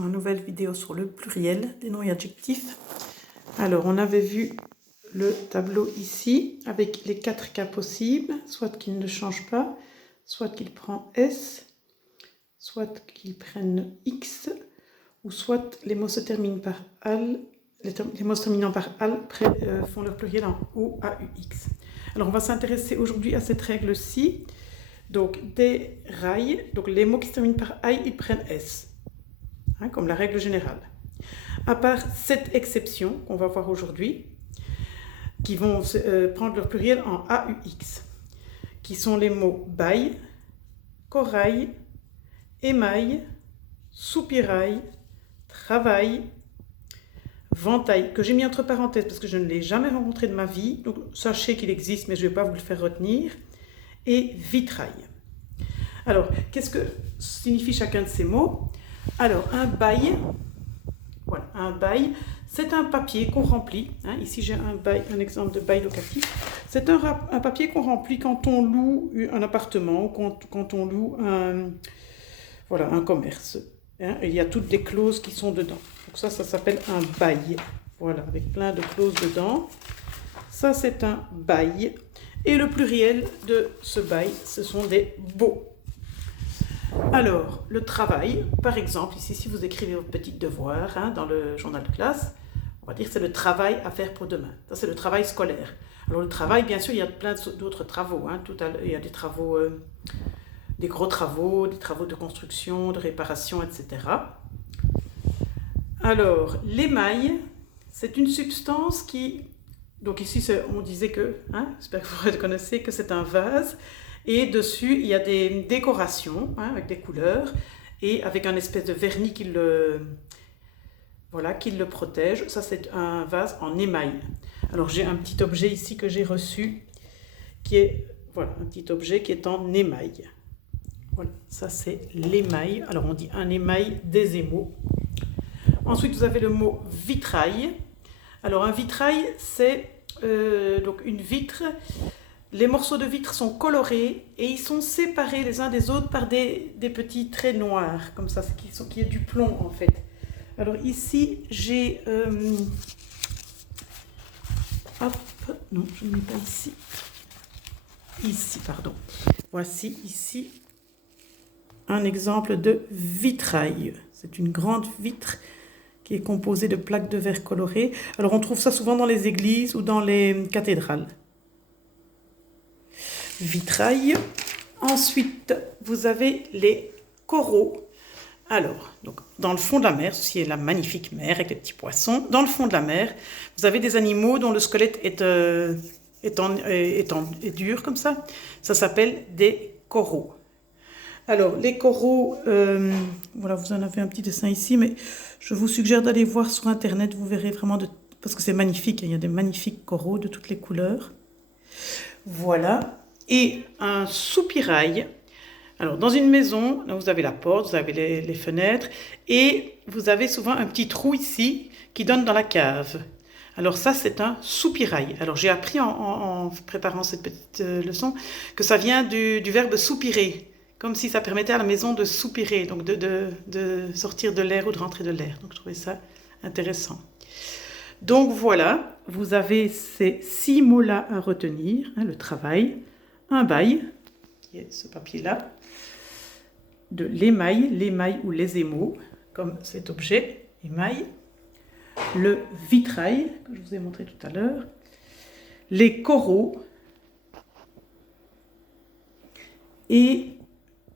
dans une nouvelle vidéo sur le pluriel des noms et adjectifs. Alors, on avait vu le tableau ici avec les 4 cas possibles, soit qu'il ne change pas, soit qu'il prend S, soit qu'il prenne X, ou soit les mots se terminent par AL, les mots se terminant par AL font leur pluriel en OAUX. Alors, on va s'intéresser aujourd'hui à cette règle-ci. Donc, des rails, donc les mots qui se terminent par AI, ils prennent S, comme la règle générale. À part cette exception qu'on va voir aujourd'hui, qui vont prendre leur pluriel en AUX, qui sont les mots bail, corail, émail, soupirail, travail, ventail, que j'ai mis entre parenthèses parce que je ne l'ai jamais rencontré de ma vie, donc sachez qu'il existe, mais je ne vais pas vous le faire retenir, et vitrail. Alors, qu'est-ce que signifie chacun de ces mots? Alors, un bail, voilà, un bail, c'est un papier qu'on remplit. Ici, j'ai un exemple de bail locatif. C'est un papier qu'on remplit quand on loue un appartement ou quand on loue un commerce. Et il y a toutes les clauses qui sont dedans. Donc ça s'appelle un bail. Voilà, avec plein de clauses dedans. Ça, c'est un bail. Et le pluriel de ce bail, ce sont des baux. Alors, le travail, par exemple, ici, si vous écrivez vos petits devoirs dans le journal de classe, on va dire que c'est le travail à faire pour demain. Ça, c'est le travail scolaire. Alors, le travail, bien sûr, il y a plein d'autres travaux. Il y a des travaux, des gros travaux, des travaux de construction, de réparation, etc. Alors, l'émail, c'est une substance qui... Donc ici, on disait que, j'espère que vous reconnaissez que c'est un vase, et dessus, il y a des décorations avec des couleurs, et avec un espèce de vernis qui le protège. Ça, c'est un vase en émail. Alors, j'ai un petit objet ici que j'ai reçu, qui est, voilà, un petit objet qui est en émail. Voilà, ça c'est l'émail. Alors, on dit un émail des émaux. Ensuite, vous avez le mot vitrail. Alors, un vitrail, c'est donc une vitre. Les morceaux de vitre sont colorés et ils sont séparés les uns des autres par des petits traits noirs, comme ça, qui est du plomb, en fait. Alors, ici, j'ai... non, je ne mets pas ici. Ici, pardon. Voici, ici, un exemple de vitrail. C'est une grande vitre qui est composée de plaques de verre colorées. Alors, on trouve ça souvent dans les églises ou dans les cathédrales. Vitrail. Ensuite, vous avez les coraux. Alors, donc, dans le fond de la mer, ceci est la magnifique mer avec les petits poissons. Dans le fond de la mer, vous avez des animaux dont le squelette est dur comme ça. Ça s'appelle des coraux. Alors, les coraux, voilà, vous en avez un petit dessin ici, mais je vous suggère d'aller voir sur Internet, vous verrez vraiment, parce que c'est magnifique, il y a des magnifiques coraux de toutes les couleurs. Voilà. Et un soupirail. Alors, dans une maison, là, vous avez la porte, vous avez les fenêtres, et vous avez souvent un petit trou ici qui donne dans la cave. Alors ça, c'est un soupirail. Alors, j'ai appris en préparant cette petite leçon que ça vient du verbe soupirer. Comme si ça permettait à la maison de soupirer, donc de sortir de l'air ou de rentrer de l'air. Donc je trouvais ça intéressant. Donc voilà, vous avez ces 6 mots-là à retenir. Le travail, un bail, qui est ce papier-là, de l'émail ou les émaux, comme cet objet, émail, le vitrail, que je vous ai montré tout à l'heure, les coraux, et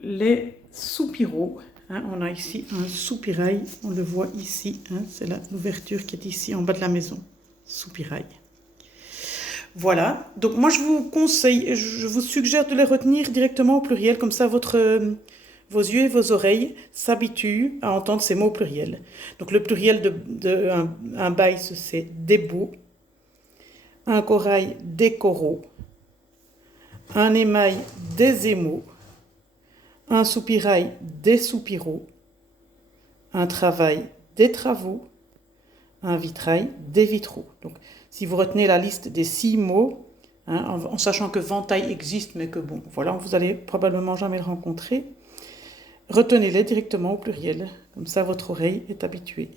les soupiraux. On a ici un soupirail, on le voit ici, c'est l'ouverture qui est ici en bas de la maison, soupirail. Voilà, donc moi je vous conseille, je vous suggère de les retenir directement au pluriel, comme ça vos yeux et vos oreilles s'habituent à entendre ces mots au pluriel. Donc le pluriel un bail, c'est des baux, un corail, des coraux, un émail, des émaux, un soupirail, des soupiraux, un travail, des travaux, un vitrail, des vitraux. Donc, si vous retenez la liste des 6 mots, en sachant que ventail existe, mais que vous allez probablement jamais le rencontrer, retenez-les directement au pluriel. Comme ça, votre oreille est habituée.